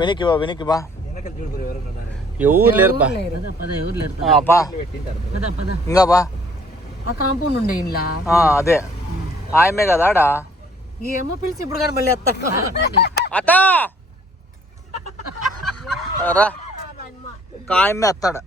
వెనక్కి బా ఎవరు లేరు బా ఇంకా బా కాంపౌండ్ ఉండే ఇలా అదే ఆయమే కదా ఆడా ఏమో పిలిచి ఇప్పుడు కానీ మళ్ళీ అత్త రా కాయమే అత్తాడు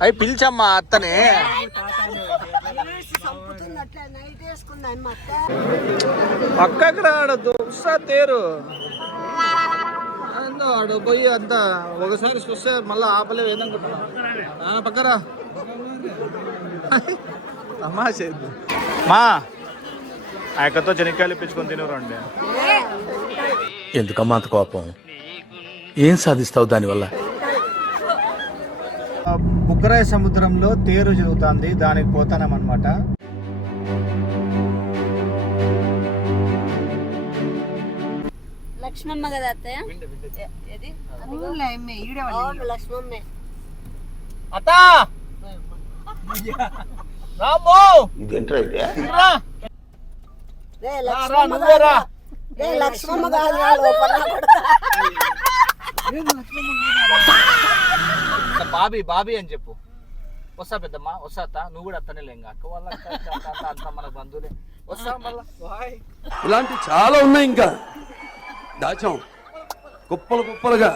అవి పిలిచమ్మా అత్తనే పక్కకి రాడు దోసా తేరు ఆడు పోయి అంతా ఒకసారి చూస్తే మళ్ళీ ఆపలేవు ఏదనుకుంటున్నా పక్కరా అమ్మా చేద్దు మా ఆ యొక్కతో చెనిక్కాయలు ఇప్పించుకొని తినరండి. ఎందుకమ్మా అంత కోపం? ఏం సాధిస్తావు దానివల్ల? బుక్కరాయ సముద్రంలో తేరు జరుగుతుంది, దానికి పోతానమన్నమాట. లక్ష్మమ్మ కదా అత్తయ్య? అత్తా రామో ఇదేంట్రా ఇది? లక్ష్మమ్మ బాబీ అని చెప్పు. వస్తా పెద్దమ్మా, వస్తా. నువ్వు కూడా అత్తనే లేంగా అక్క వాళ్ళ అంత మన బంధువులే. వస్తా మళ్ళా. ఇలాంటి చాలా ఉన్నాయి, ఇంకా దాచాం కుప్పలు కుప్పలుగా.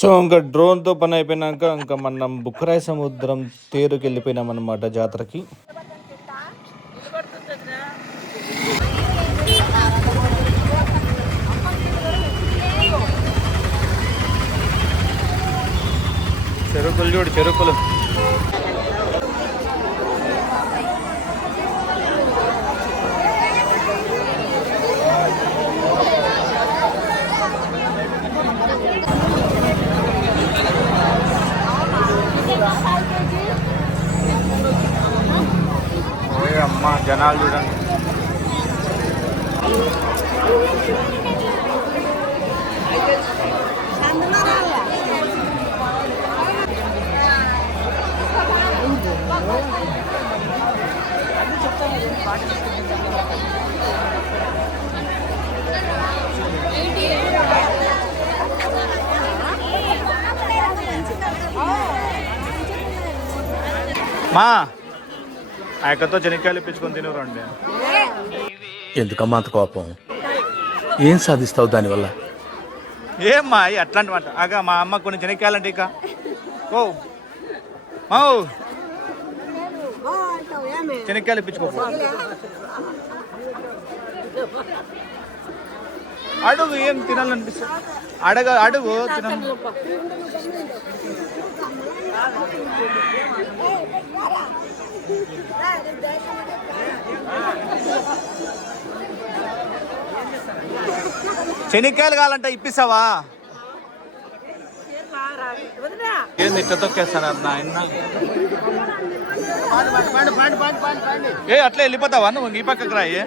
సో ఇంకా డ్రోన్తో పని అయిపోయినాక ఇంకా మనం బుక్కరాయ సముద్రం తేరుకి వెళ్ళిపోయినాం అన్నమాట జాతరకి. చెరుకులు చూడు, చెరుకులు. అమ్మా జనాలు చూడండి. మా ఆ యొక్కతో చెనిక్కాయలు ఇప్పించుకొని తినరండి. ఎందుకమ్మా అంత కోపం? ఏం సాధిస్తావు దానివల్ల? ఏమ్మా అట్లాంటి మాట అగా మా అమ్మ కొన్ని చెనిక్కాయలంటే ఇక ఓ మా చెనిక్కాయలు ఇప్పించుకో. అడుగు, ఏం తినాలనిపిస్తుంది అడుగు తినాలి. చెనిక్కాయలు కావాలంటే ఇప్పిస్తావా? ఏంది ఇట్లా తొక్కేస్తాను నాయన? అట్లా వెళ్ళిపోతావా నువ్వు? ఈ పక్కకు రాయి.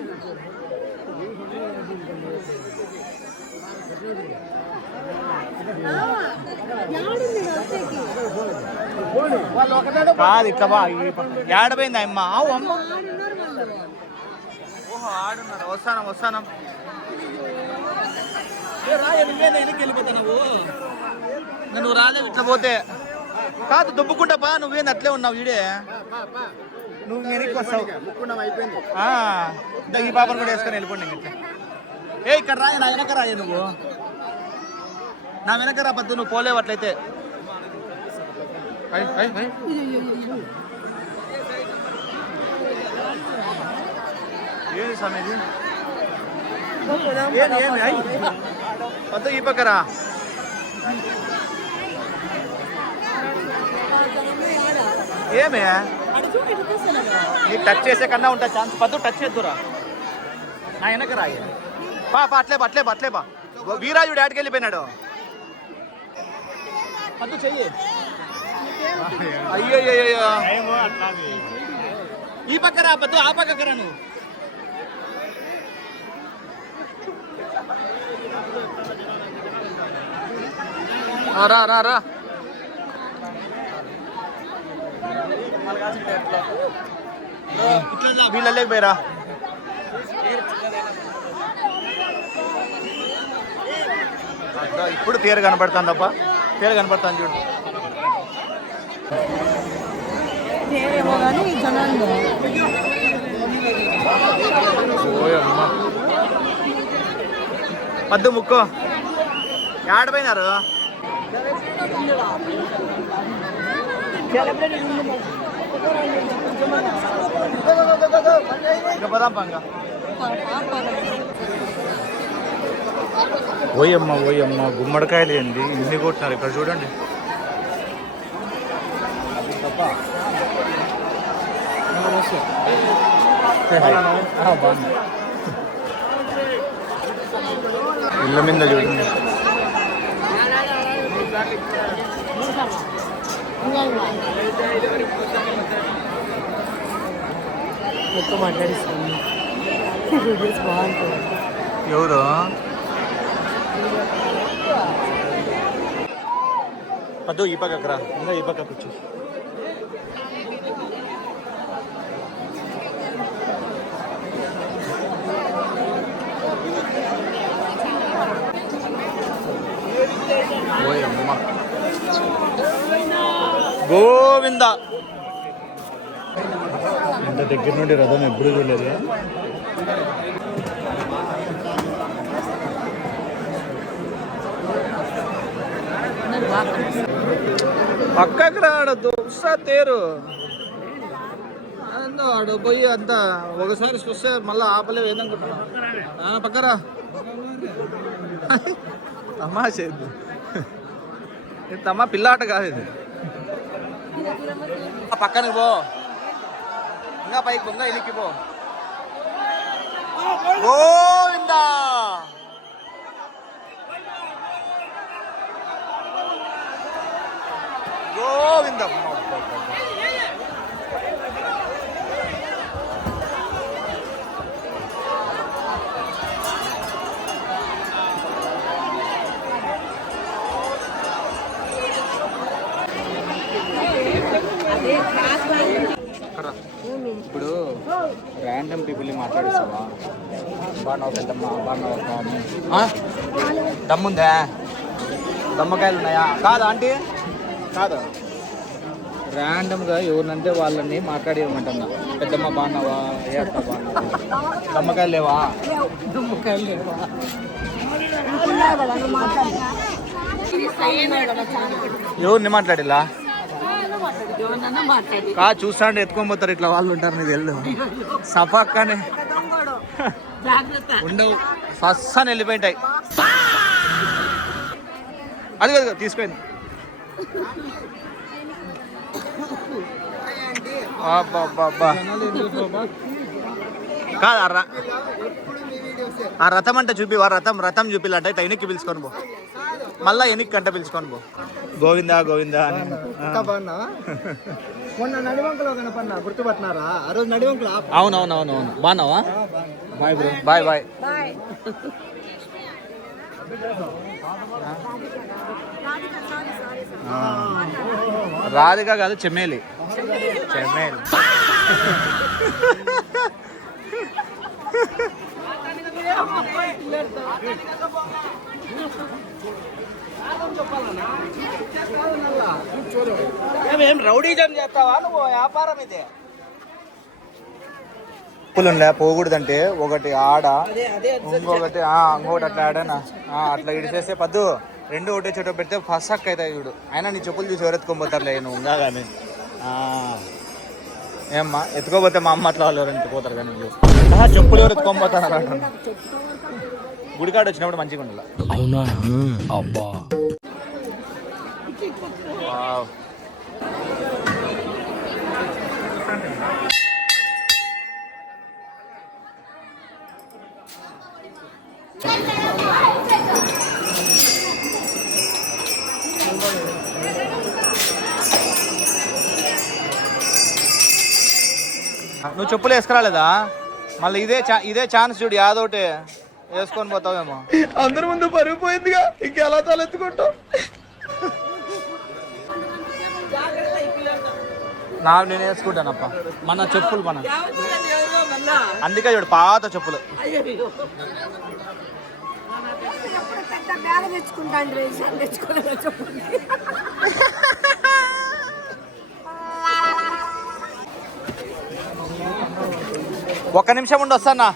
కాదు ఇట్లా బా. ఏడపోయింది అమ్మ? అమ్మ ఓహో ఆడున్నారు. వస్తాను. నువ్వేనా వెనక్కి వెళ్ళిపోతా? నువ్వు రాలేవు ఇట్లా పోతే. కాదు దుబ్బుకుంటా పా. నువ్వేంది అట్లే ఉన్నావు? ఈడే నువ్వు వెనక్కి వస్తావు. ఈ పాపను కూడా వేసుకొని వెళ్ళిపోండి. ఇక్కడ రాయ, నా వెనక రాయ. నువ్వు నా వెనక రా పద్దు. నువ్వు పోలేవు అట్లయితే. ఏది సమేది పద్దు ఈ పక్కరా. ఏమే నీకు టచ్ చేసే కన్నా ఉంటా ఛాన్స్. పద్దు టచ్ చేద్దురా. నా వెనక రాయి. అట్లే బా. వీరాజుడు ఆడికి వెళ్ళిపోయినాడు. పద్దు చెయ్యి. అయ్యో ఈ పక్కరా పద్దు, ఆ పక్కరా. నువ్వు రా రా రా వీళ్ళకి పోయిరా ఇప్పుడు తీర కనపడుతుంది తప్ప తీర కనపడుతుంది చూడు ఏమో కానీ జనాలు పద్దు ముక్కు ఆడపోయినారు ఇంకా పదాం పంగా ఓయమ్మ గుమ్మడికాయలు ఏంది ఇన్ని కొట్టినారు ఇక్కడ చూడండి ఇళ్ళ మీద చూడండి ఎక్కువ మాట్లాడిస్తాను బాగుంటుంది ఎవరు పద్దు ఈ పక్కకు రా ఇంకా ఈ పక్కకు వచ్చి గోవింద ఇంత దగ్గర నుండి రథం ఎప్పుడు చూడలేదు పక్కకు రాడద్దు తేరు అంతా ఆడు పోయి అంతా ఒకసారి చూస్తే మళ్ళీ ఆపలేవు ఏదనుకుంటున్నా పక్కరా తమాషేది తమ్మా పిల్లాట కాదు ఇది పక్కనకి పో ఇంకా పైకి ఇంకా ఎలిక్కి పో గోవిందా గోవిందం ఇప్పుడు ర్యాండమ్ పీపుల్ని మాట్లాడిస్తావా బాగున్నావు పెద్దమ్మ బాగున్నావు స్వామి దమ్ముందా దమ్మకాయలు ఉన్నాయా కాదా ఆంటీ కాదు ర్యాండమ్గా ఎవరినంటే వాళ్ళని మాట్లాడేయమంటున్నా పెద్దమ్మ బాగున్నావా ఏ అక్క బాగున్నావా దమ్మకాయలు లేవా ఎవరిని మాట్లాడిలా కా చూస్తాంటే ఎత్తుకొని పోతారు ఇట్లా వాళ్ళు ఉంటారు నీకు వెళ్ళు సఫాక్కనే ఉండవు ఫస్ట్ అని వెళ్ళిపోయింటాయి అది కదా తీసుకుంది కాదు ఆ రథం అంటే చూపి రథం చూపిల్లంటే ఇట్లా ఎన్నికి పిలుచుకొని పో మళ్ళా ఎన్నికి కంట పిలుచుకొని పో గోవిందా గోవిందా మొన్న నడివంకలో కనపడినా గుర్తుపట్టినారా ఆ రోజు నడివంకలు అవునవునవును బాగున్నావా bye bro bye bye Radhika కాదు చెమ్మేలి చెమ్మేలి ఏం రౌడీజం చేస్తావా నువ్వు వ్యాపారం ఇదే పులుండే పోకూడదంటే ఒకటి ఆడ ఇంకొకటి అట్లా ఆడనా అట్లా ఇడిచేస్తే పద్దు రెండు ఒకటే చోట పెడితే ఫస్ట్ హక్ అవుతాయి చూడు అయినా నీ చెప్పులు చూసి ఎవరు ఎత్తుకోపోతారులే నువ్వు ఇంకా కానీ ఏమ్మా ఎత్తుకోపోతే మా అమ్మ అట్లా వాళ్ళు ఎవరు ఎత్తుకోతారు కానీ చెప్పులు ఎవరు ఎత్తుకోపోతారు అంటున్నా గుడికాడ వచ్చినప్పుడు మంచిగా ఉండాలి అవునా అబ్బా నువ్వు చెప్పులు వేసుకురాలేదా మళ్ళీ ఇదే ఛాన్స్ చూడు యాదోటి వేసుకొని పోతావేమో అందరి ముందు పరుగు పోయిందిగా ఇంకెలా తలెత్తుకుంటావు నాకు నేను వేసుకుంటానప్ప మన చెప్పులు మన అందుకే చూడు పాత చెప్పులు ఒక్క నిమిషం ఉండి వస్తానా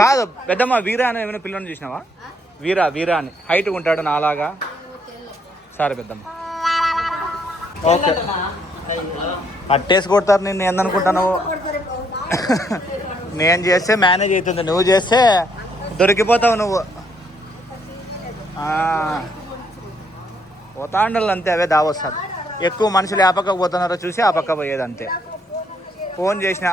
కాదు పెద్దమ్మ వీరా అని ఏమైనా పిల్లని చూసినావా వీరా వీరా అని హైట్ ఉంటాడు నాలాగా సరే పెద్దమ్మ ఓకే అట్టేసి కొడతారు నేను ఏందనుకుంటాను నేను చేస్తే మేనేజ్ అవుతుంది నువ్వు చేస్తే దొరికిపోతావు నువ్వు పోతాండలు అంతే అవే దావొస్తారు ఎక్కువ మనుషులు ఆ పక్కకు పోతున్నారో చూసి ఆ పక్క పోయేది అంతే ఫోన్ చేసిన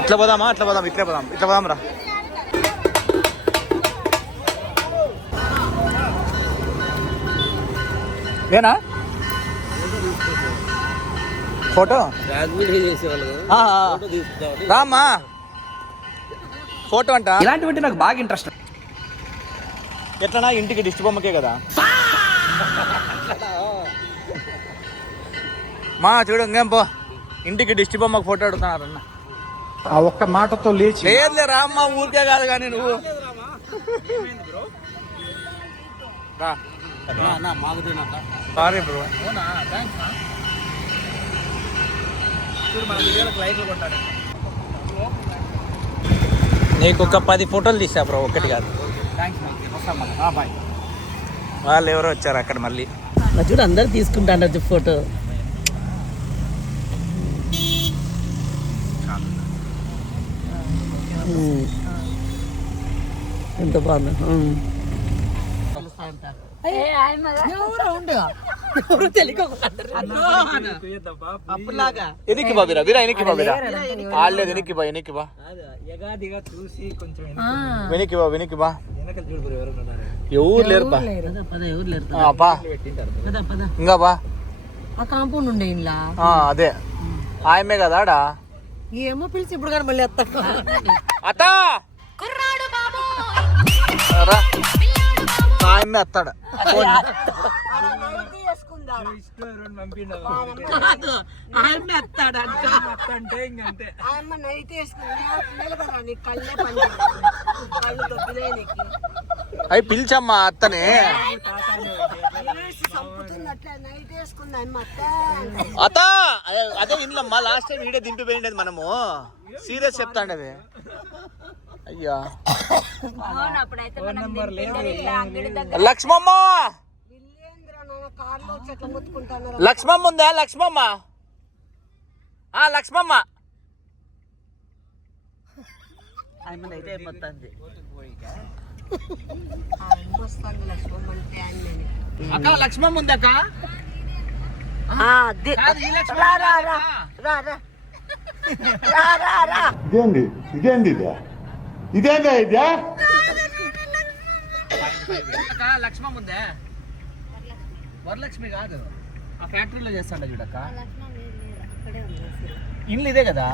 ఇట్లా పోదామా అట్లా పోదాం ఇట్లా పోదాం ఇట్లా పోదాం రా ఏనా ఫోటో రామ్మా ఫోటో అంట ఇలాంటివంటే నాకు బాగా ఇంట్రెస్ట్. ఎట్లనా ఇంటికి దిష్టి బొమ్మకే కదా మా చూడు ఇంకేం పో ఇంటికి దిష్టి బొమ్మకు ఫోటో అడుగుతున్నారన్న ఆ ఒక్క మాటతో లేచి లేదులే రామ్మా ఊరికే కాదు కానీ నువ్వు రా సారీ బ్రో నీకు ఒక 10 ఫోటోలు తీసా బ్రో ఒకటి కాదు వాళ్ళు ఎవరో వచ్చారు అక్కడ మళ్ళీ చూడు అందరు తీసుకుంటాను ఫోటో ఎంత బాగుంది ఎనికి బా వీరా వీరా ఎనికి బా వీరా ఆడలేదు ఎనికి బా ఎనికి బా వెనికి బా వెనికి బా ఎవరు లేరు బా ఇంకా బా కాంపౌండ్ ఉండే ఇలా అదే ఆయమే కదా ఆడా ఏమో పిలిచి ఇప్పుడు కానీ మళ్ళీ అత్త ఆయమే అత్తాడు అవి పిలిచమ్మా అత్తనే అత్త అదే ఇంట్లో లాస్ట్ టైం వీడియో దింపిపోయిండేది మనము సీరియస్ చెప్తాండవి అయ్యా లక్ష్మమ్మ లక్ష్మమ్మ ఉందా లక్ష్మమ్మ లక్ష్మమ్మ అక్క లక్ష్మమ్మ ఉంది అక్క ఇదేంది ఇదేంది ఇదే ఇదేందా ఇదే లక్ష్మమ్మ ఉందా వరలక్ష్మి కాదు ఆ ఫ్యాక్టరీలో చేస్తాండ చూడక్క ఇల్లు ఇదే కదా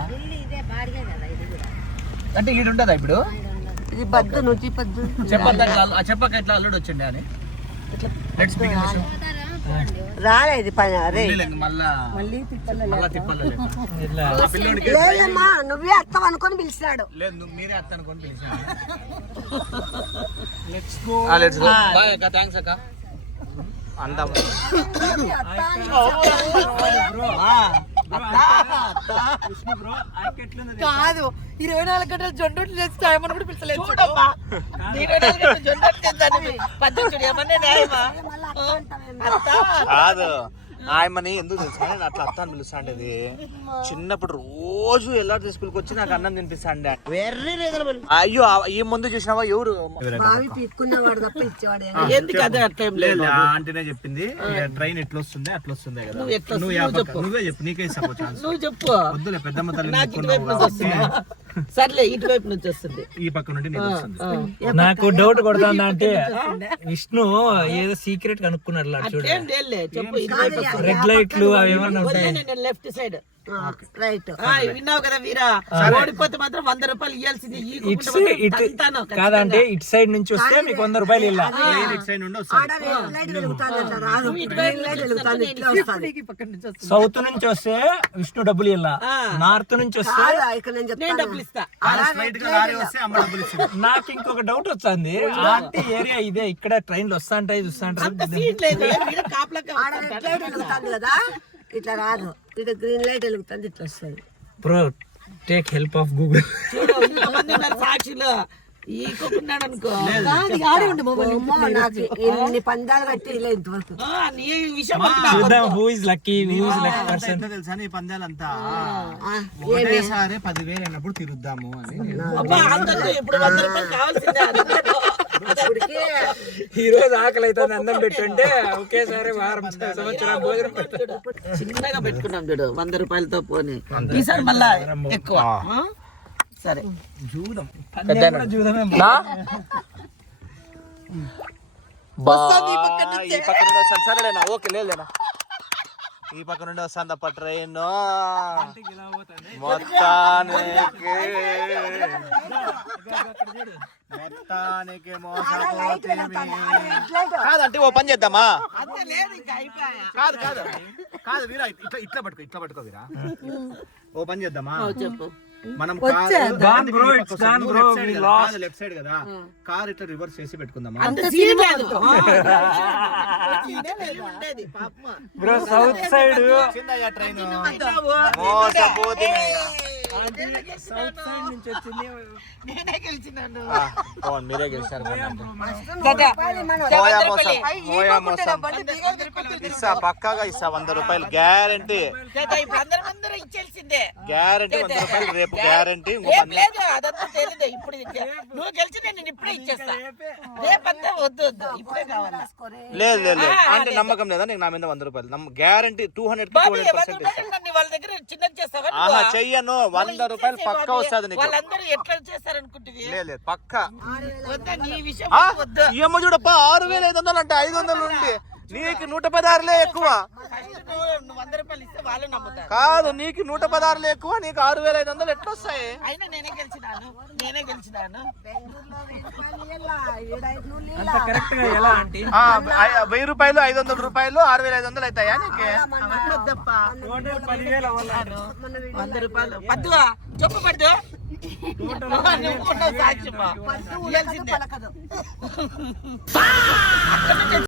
అంటే ఈడు ఉంటుందా ఇప్పుడు ఇది బద్దు నుంచి పద్దు చెప్పక ఎట్లా అల్లుడు వచ్చిండే అని రాలేదు పని అరే మళ్ళీ లేదమ్మా నువ్వే అత్తం అనుకొని పిలిచినాడు లేదు మీరే అత్త అనుకొని పిలిచాడు థ్యాంక్స్ అక్క అందాం కాదు 24 గంటలు జొండొట్లు చేస్తే ఏమన్నా కూడా పిలిచలేదు కాదు ఆయమని ఎందుకు తెలుసా నేను అట్లా అత్త అని పిలుస్తాండేది చిన్నప్పుడు రోజు ఎల్లాడు స్కూల్కి వచ్చి నాకు అన్నం తినిపిస్తాండే అయ్యో ఈ ముందు చూసినావా ఎవరు ఆంటీనే చెప్పింది ట్రైన్ ఎట్లా వస్తుంది అట్లా వస్తుంది కదా నువ్వే చెప్పు నీకే ఛాన్స్ నువ్వు చెప్పు వద్దులే పెద్దమ్మ తల్లి సర్లే ఇటువైపు నుంచి వస్తుంది. ఈ పక్క నుండి నీది వస్తుంది. నాకు డౌట్ కొడుతుందా అంటే విష్ణు ఏదో సీక్రెట్ కనుక్కున్నాడు చూడు, ఏం లేదులే, చెప్పు. ఇటువైపు వస్తుంది. రెడ్ లైట్లు అవి ఏమన్నా ఉంటాయి. నేను లెఫ్ట్ సైడ్. రైట్. విన్నావు కదా వీరా, ఓడిపోతే మాత్రం 100 రూపాయలు ఇవ్వాల్సింది. ఈ ఇటు సైడ్ ఇటు కాదంటే ఇటు సైడ్ నుంచి వస్తే మీకు 100 రూపాయలు ఇలా. ఇటు సైడ్ నుండి వస్తుంది. సౌత్ నుంచి వస్తే విష్ణు డబ్బులు ఇలా, నార్త్ నుంచి వస్తే నేను డబ్బులు ఇస్తా. స్ట్రైట్ గా లారీ వస్తే అమ్మ డబ్బులు ఇస్తుంది. నాకు ఇంకొక డౌట్ వచ్చింది. ఆంటీ ఏరియా ఇదే, ఇక్కడ ట్రైన్లు వస్తా ఉంటాయి చూస్తా అంత ఉంటారు. సీట్ లేదు, వీడు కాపలాగా కదా, ఇట్లా రాదు. ఇట్లా గ్రీన్ లైట్ వెలుగుతుంది, ఇట్లా వస్తుంది. Bro take help of Google. చూడు, ఇంతమంది ఉన్నారు సాక్షులు. ఈ కుక్కున్నాడు అనుకో, అమ్మో, నాకు ఎన్ని పందాలు కట్టి ఇలా ఇంతవరకు. నీ విషయం వరకు నాకు చూద్దాం who is lucky, who is lucky person. ఎంత తెలుసా ఈ పందాలంతా ఒకటేసారి 10,000 అయినప్పుడు తిరుద్దాము అని. అబ్బా, అంతకు ఇప్పుడు 100 రూపాయలు కావాల్సిందే. ఈ రోజు ఆకలి అవుతుంది, అందం పెట్టుంటే ఒకేసారి వారం సంవత్సరం భోజనం పెడతాడు. చిన్నగా పెట్టుకున్నాం చూడు, 100 రూపాయలతో పోనీ. ఈసారి మళ్ళా ఎక్కువ. సరే, జూదం ఈ పక్క నుండి వస్తాను. సరేలేనా, ఓకే లేదేనా, ఈ పక్క నుండి వస్తాను తప్ప ట్రైన్ మొత్తానికి మోసపోతుంది. కాదంటే ఓ పని చేద్దామా, అంత లేదు ఇంకా, అయిపోయా. కాదు కాదు కాదు వీరా, ఇట్లా ఇట్లా పట్టుకో వీరా. ఓ పని చేద్దామా, చెప్పు. మనం లెఫ్ట్ సైడ్ కదా, కార్ ఇట్లా రివర్స్ చేసి పెట్టుకుందామా. అంత సీన్ లేదు. ఉండేది పాపం. Bro south side train south side నుంచి వచ్చింది. నేనే గెలిచినాను. మీరే గెలిచారు. ఇస్తా పక్కాగా ఇస్తా, 100 రూపాయలు గ్యారంటీ. ఇప్పుడు అందరూ ఇచ్చేసిందే గ్యారంటీ 100 రూపాయలు రేపు గ్యారంటీ. ఏం లేదు, అదంతా తెలియదు. ఇప్పుడు నువ్వు గెలిచిన నేను ఇప్పుడే ఇచ్చేస్తా. రేపంతా వద్దు, ఇప్పుడే కావాలి. లేదు లేదు లేదు అంటే నమ్మకం లేదా నీకు నా మీద 100 రూపాయలు గ్యారంటీ. 200% వాళ్ళ దగ్గర చిన్న చేస్తావా? ఆహా చెయ్యను, 100 రూపాయలు పక్కా వస్తుంది నీకు. వాళ్ళందరూ ఎట్లా చేస్తారనుకుంటుంది? లేదు పక్కా. వద్దా నీ విషయం వద్దు. ఈ అమ్మ చూడప్ప 6,500 అంటే 500 ఉండి నీకు 116 ఎక్కువ. నువ్వు 100 రూపాయలు ఇస్తే వాళ్ళు నమ్ముతారు. కాదు, నీకు 116 ఎక్కువ, నీకు 6,500 ఎట్లా వస్తాయి? అయినా నేనే గెలిచినాను. అంత కరెక్ట్ గా ఎలా అంటే 1000 రూపాయలు 500 రూపాయలు 6,500 అవుతాయా నీకు? వద్దప్ప, 10,000 అవ్వాలి. 100 రూపాయలు పద్దు చెప్పు పద్దు. నువ్వు సాక్షి